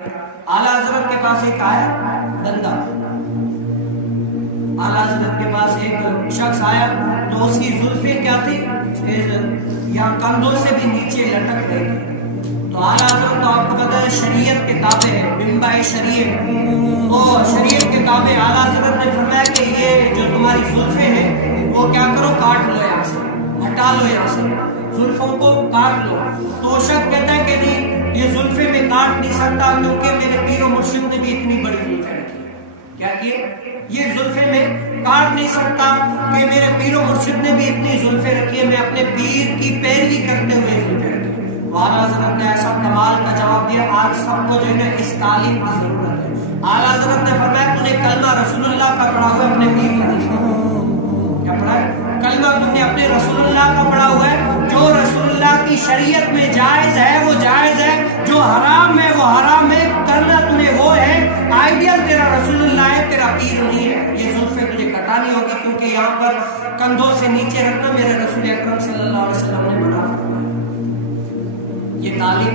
आला हजरत के पास एक आया बंदा, आला हजरत के पास एक शख्स आया तो उसकी जुल्फे क्या थी, या कंधों से भी नीचे लटक गई थी। तो आला हजरत तो आपको पता है शरीयत किताबें हैं, बिम्बाए शरीयत, तो शरीयत किताबें आला हजरत ने फरमाया कि ये जो तुम्हारी जुल्फे हैं वो क्या करो, काट लो, यहाँ से हटा लो, यहाँ से जुल्फों को काट लो। तो शख्स कहता है कि नहीं, ये जुल्फे में काट नहीं सकता क्योंकि मेरे पीर और मुर्शिद ने भी इतनी बड़ी जुल्फे रखी। क्या किए, ये जुल्फे में काट नहीं सकता कि मेरे पीर और मुर्शिद ने भी इतनी जुल्फे रखी है, मैं अपने पीर की पैरवी करते हुए जुल्फे रखी। आला हजरत ने ऐसा कमाल का जवाब दिया, आज सबको जो है इस तालीम की जरूरत है। आला हजरत ने फरमाया तूने कलमा रसूलुल्लाह का पढ़ा हुआ है, अपने पीर का क्या पढ़ा है, कलमा तुमने अपने रसूलुल्लाह का पढ़ा हुआ है। जो रसूलुल्लाह की शरीयत में जायज है वो जायज है, जो हराम है वो हराम है, करना तूने वो है। आइडियल तेरा रसूलुल्लाह है, तेरा पीर नहीं है। ये जुल्फे तुझे कटानी होगी क्योंकि यहाँ पर कंधों से नीचे रखना मेरे रसूल अकरम सल्लल्लाहु अलैहि वसल्लम ने मना फरमाया। ये तालीम